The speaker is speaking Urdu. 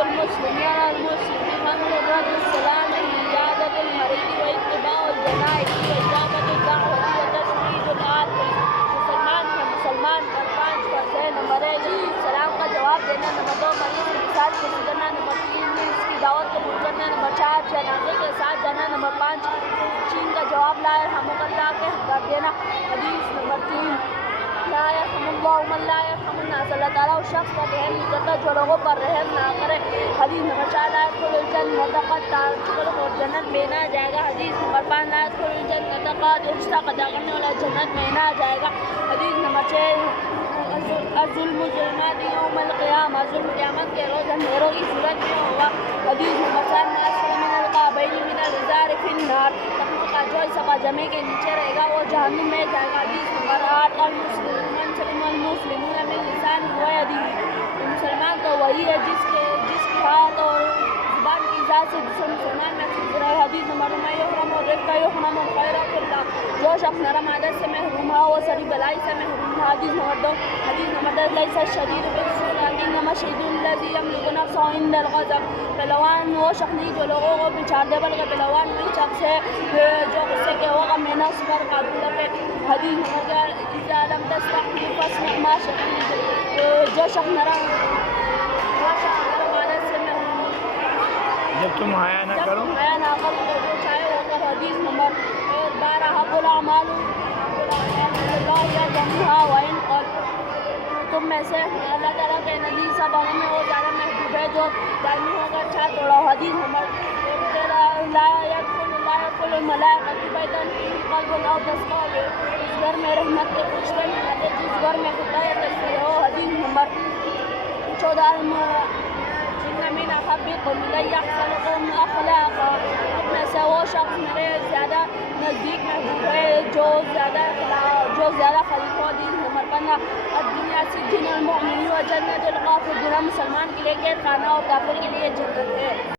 المسلمين المسلمين من رد السلام عيادة المريض واتباع الجنائز وإجابة الدعوة وتشديد الآخر. مسلمان پر 5 فرض ہے. نمبر 1 سلام کا جواب دینا. نمبر 2 مریض کے ساتھ خوشی کرنا. نمبر 3 اس کی دعوت قبول کرنا. نمبر 4 جنازے کے ساتھ جانا. نمبر 5 چین کا جواب لا یرحمک اللہ کے کر دینا. حدیث نمبر 3 لا یرحم اللہ من لا یرحم الناس. اللہ تعالیٰ اس شخص پر رحم نہیں کرتا جو لوگوں پر رحم نہ کرے. حدیث نمبر 4 لا يدخل الجنة قطع اور جنت میں نہ جائے گا. حدیث نمبر 5 لا يدخل الجنة قاطع رشتہ قطع کرنے والا جنت میں نہ جائے گا. حدیث نمبر 6 الظلم ظلمات یوم القیامہ. ظلم قیامت کے روز اندھیروں کی صورت میں ہوگا. حدیث نمبر 7 ما اسفل من القعبین من الازار فی النار. ٹخنوں کا جو حصہ پاجامے کے نیچے رہے گا وہ جہنم میں جائے گا. حدیث نمبر 8 المسلم من سلم المسلمون من لسانہ ویدہ. مسلمان تو وہی ہے جس کی ہاتھ اور زبان کی ذات سے دوسرے مسلمان محفوظ رہے. حدیث نمبر 9 یحرم الرفق یحرم الخیر کلہ. جو شخص نرم عادت سے محروم ہے وہ ساری بلائی سے محروم ہے. حدیث نمبر 10 لیس الشدید بالسرعة انما الشدید الذی یملک نفسه عند الغضب. پہلوان وہ شخص نہیں جو لوگوں کو بچار دے بلکہ پہلوان وہی شخص ہے جو غصے کے وقت میں نفس پر قابو رکھے. حدیث نمبر 11 اذا لم تستحی فاصنع ما شئت. جو شخص نرم عادت سے محروم جب تم حیا نہ کرو تو جو چاہے وہ کر. حدیث نمبر 12 حب الاعمال اللہ یعظمها وان قل. تم میں سے اللہ تعالیٰ کے نزدیک سب عمل میں وہ زیادہ محبوب ہے جو دائمی ہو کر چھا توڑا. حدیث نمبر 13 لا يدخل الملائکۃ بیتا فیہ قلب او تسقط. اس گھر میں رحمت کے فرشتے نہیں آتے جس گھر میں خدا یا تصویر ہو. حدیث نمبر 14 ان من احبکم الی احسنکم اخلاقا. تم میں سے وہ شخص میرے زیادہ نزدیک محبوب ہے جو زیادہ خلیق ہو. حدیث نمبر 15 الدنیا سجن المؤمن و جنت الکافر. دنیا مسلمان کے لیے قید خانہ اور کافر کے لیے جنت ہے.